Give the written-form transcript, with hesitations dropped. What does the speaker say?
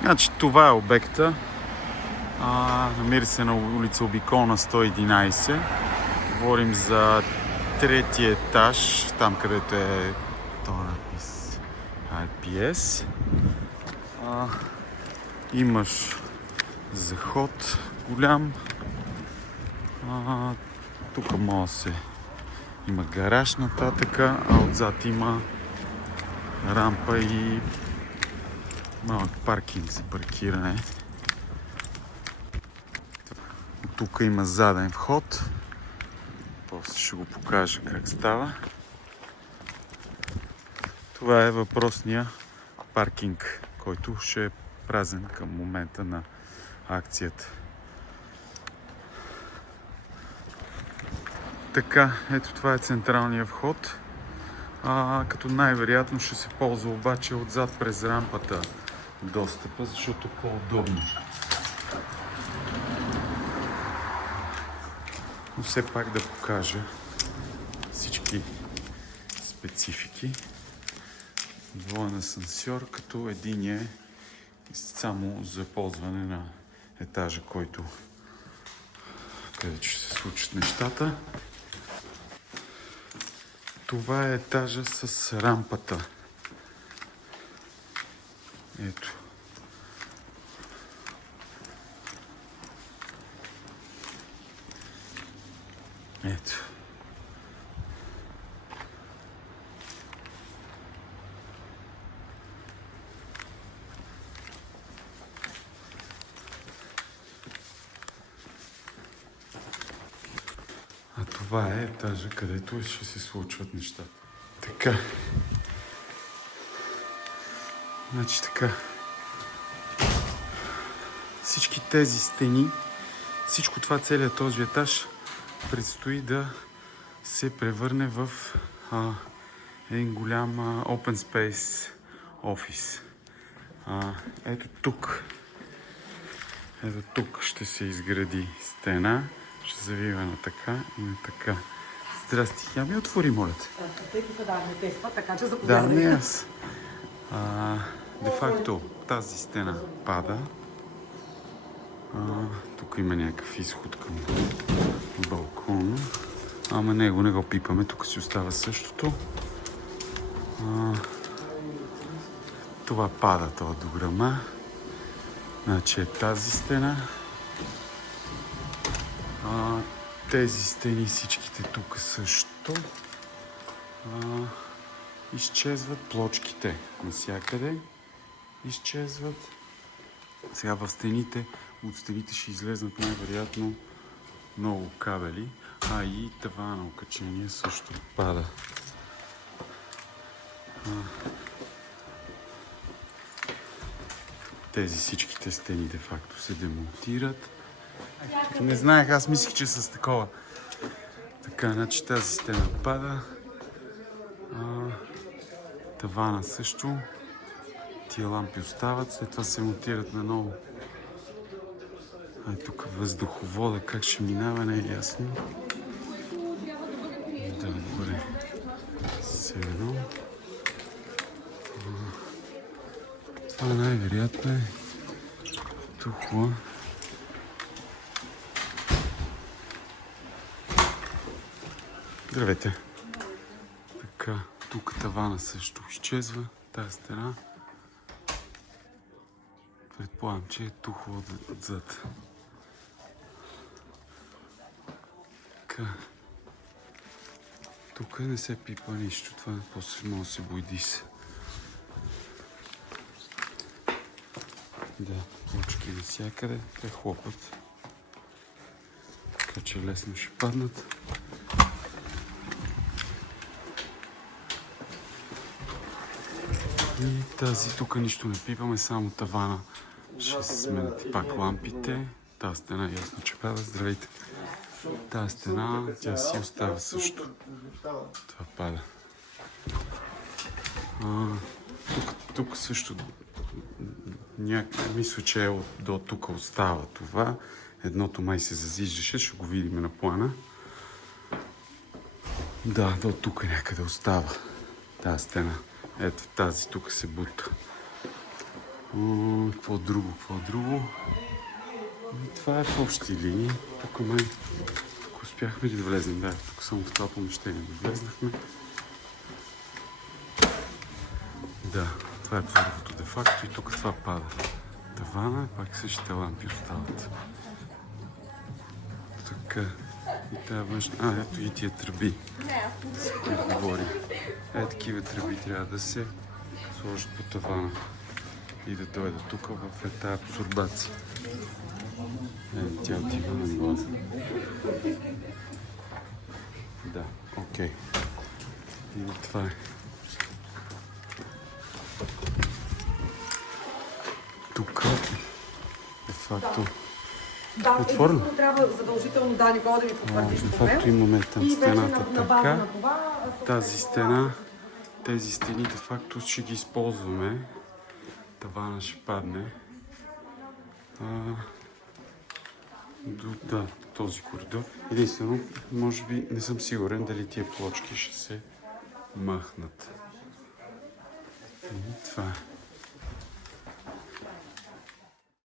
Значи това е обекта. Намира се на улица Обиколна 111. Говорим за третия етаж, там където е този надпис IPS. Имаш заход голям. Тук може се има гараж нататъка, а отзад има рампа и малък паркинг за паркиране. Тук има заден вход. После ще го покажа как става. Това е въпросния паркинг, който ще е празен към момента на акцията. Така, ето това е централния вход. Като най-вероятно ще се ползва обаче отзад през рампата достъпа, защото е по-удобно. Но все пак да покажа всички специфики. Двоен асансьор, като един е само за ползване на етажа, където ще се случат нещата. Това е етажа с рампата. Ето. Ето. А това е етажа, където ще се случват неща. Така. Значи така. Всички тези стени, всичко това, целият този етаж предстои да се превърне в един голям open space офис. Ето тук ще се изгради стена. Ще завива на така и на така. Здрасти. Я ми отвори, моля те. Тъй като не тества, така че Да, не аз. Де факто тази стена пада. Тук има някакъв изход към балкона. Ама него не го пипаме, тук си остава същото. Това пада, това дограма. Значи е тази стена. Тези стени, всичките тук също. Изчезват плочките навсякъде. Изчезват. Сега в стените, от стените ще излезнат най-вероятно много кабели, и тавана окачение също пада. Тези всичките стени де факто се демонтират. Не знаех, аз мислих, че с такова. Така, значи тази стена пада. Тавана също. Тия лампи остават, след това се монтират наново. Тук въздуховода как ще минава, не е ясно. Да, добре. Седно. Това най-вероятно е тухла. Здравейте. Така, тук тавана също изчезва, тази стена. Предполагам, че е тухло отзад. Така. Тук не се пипа нищо, това после може да се бойди се. Да, плочки навсякъде, те хлопат. Така че лесно ще паднат. И тази тук нищо не пипаме, само тавана. Ще се сменят пак лампите. Тази стена е ясно, че пада. Здравейте. Тази стена, тя си остава също. Това пада. Тук също мисля, че до тук остава това. Едното май се зазиждаше, ще го видим на плана. Да, до тук някъде остава тази стена. Ето тази тук се бута. Какво друго? Това е в общи линии. Тук успяхме ли да влезем? Да, тук само в това помещение да влезнахме. Да, това е първото де-факто и тук това пада. Тавана, пак същите лампи остават. Така. И тази външна... ето и тия тръби. За които говорим. Такива тръби трябва да се сложат по тавана. И да дойде тук в тази абсорбация. Тя отива на гласа. Да, окей. И това е. Тук де факто единствено трябва задължително Никола да ми потвърдиш де факто имаме там стената така. Тази тази стена, тези стени де факто ще ги използваме. Тавана ще падне. Да, този коридор. Единствено, може би, не съм сигурен дали тия плочки ще се махнат. Това е.